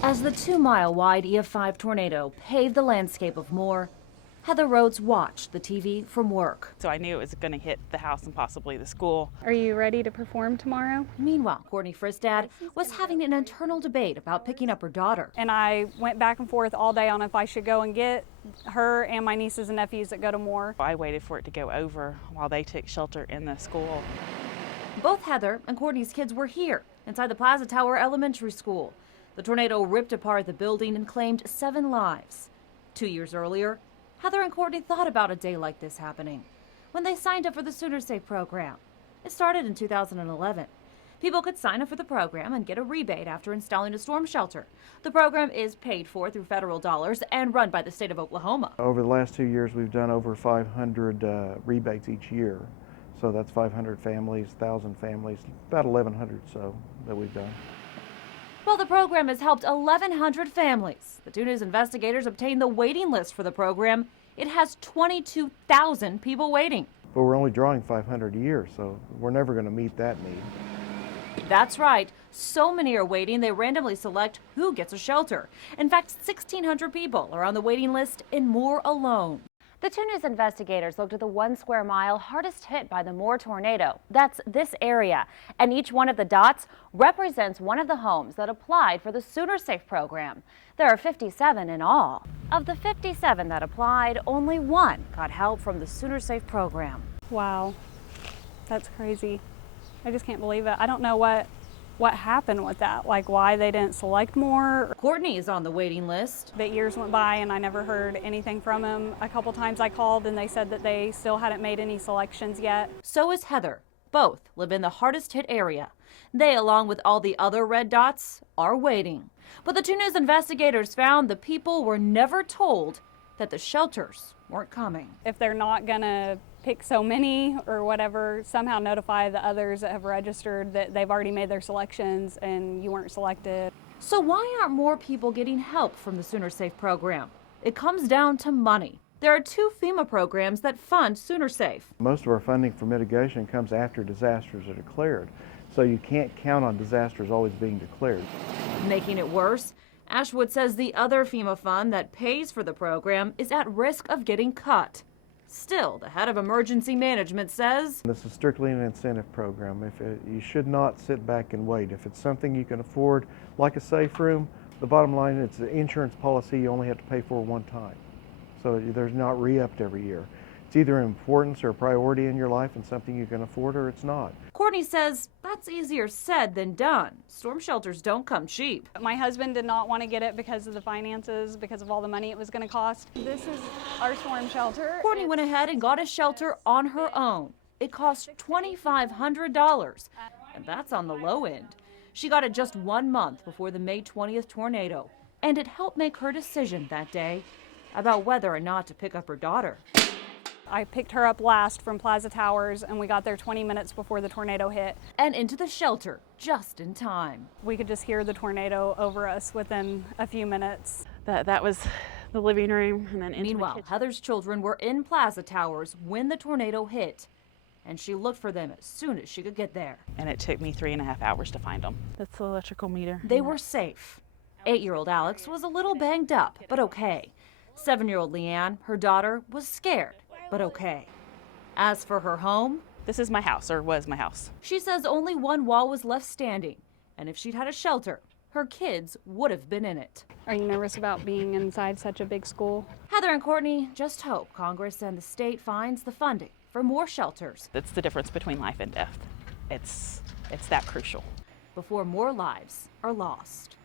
As the 2-mile-wide EF5 tornado paved the landscape of Moore, Heather Rhodes watched the TV from work. So I knew it was going to hit the house and possibly the school. Are you ready to perform tomorrow? Meanwhile, Courtney Fristad was having an internal debate about picking up her daughter. And I went back and forth all day on if I should go and get her and my nieces and nephews that go to Moore. I waited for it to go over while they took shelter in the school. Both Heather and Courtney's kids were here inside the Plaza Tower Elementary School. The tornado ripped apart the building and claimed 7 lives. 2 years earlier, Heather and Courtney thought about a day like this happening when they signed up for the Sooner Safe program. It started in 2011. People could sign up for the program and get a rebate after installing a storm shelter. The program is paid for through federal dollars and run by the state of Oklahoma. Over the last 2 years, we've done over 500 rebates each year. So that's 500 families, 1,000 families, about 1,100 so that we've done. Well, the program has helped 1,100 families. The 2 News investigators obtained the waiting list for the program. It has 22,000 people waiting. But we're only drawing 500 a year, so we're never going to meet that need. That's right. So many are waiting, they randomly select who gets a shelter. In fact, 1,600 people are on the waiting list in Moore alone. The 2 News investigators looked at the 1 square mile hardest hit by the Moore tornado. That's this area. And each one of the dots represents one of the homes that applied for the Sooner Safe program. There are 57 in all. Of the 57 that applied, only 1 got help from the Sooner Safe program. Wow, that's crazy. I just can't believe it. I don't know what happened with that, like why they didn't select more. Courtney is on the waiting list. But years went by and I never heard anything from him. A couple times I called and they said that they still hadn't made any selections yet. So is Heather. Both live in the hardest hit area. They, along with all the other red dots, are waiting. But the 2 News investigators found the people were never told that the shelters weren't coming. If they're not gonna pick so many or whatever, somehow notify the others that have registered that they've already made their selections and you weren't selected. So why aren't more people getting help from the Sooner Safe program? It comes down to money. There are 2 FEMA programs that fund Sooner Safe. Most of our funding for mitigation comes after disasters are declared, so you can't count on disasters always being declared. Making it worse, Ashwood says the other FEMA fund that pays for the program is at risk of getting cut. Still, the head of emergency management says This is strictly an incentive program. You should not sit back and wait. If it's something you can afford, like a safe room, the bottom line, it's an insurance policy you only have to pay for one time. So there's not re-upped every year. It's either an importance or a priority in your life and something you can afford, or it's not. Courtney says that's easier said than done. Storm shelters don't come cheap. My husband did not want to get it because of the finances, because of all the money it was going to cost. This is our storm shelter. Courtney went ahead and got a shelter on her own. It cost $2,500, and that's on the low end. She got it just 1 month before the May 20th tornado, and it helped make her decision that day about whether or not to pick up her daughter. I picked her up last from Plaza Towers and we got there 20 minutes before the tornado hit. And into the shelter just in time. We could just hear the tornado over us within a few minutes. That was the living room, and then into Meanwhile, the kitchen. Heather's children were in Plaza Towers when the tornado hit, and she looked for them as soon as she could get there. And it took me 3.5 hours to find them. That's the electrical meter. They were safe. 8-year-old Alex was a little banged up, but okay. 7-year-old Leanne, her daughter, was scared, but okay. As for her home, This is my house, or was my house. she says only 1 wall was left standing, and if she'd had a shelter, her kids would have been in it. Are you nervous about being inside such a big school? Heather and Courtney just hope Congress and the state finds the funding for more shelters It's the difference between life and death. It's that crucial. before more lives are lost.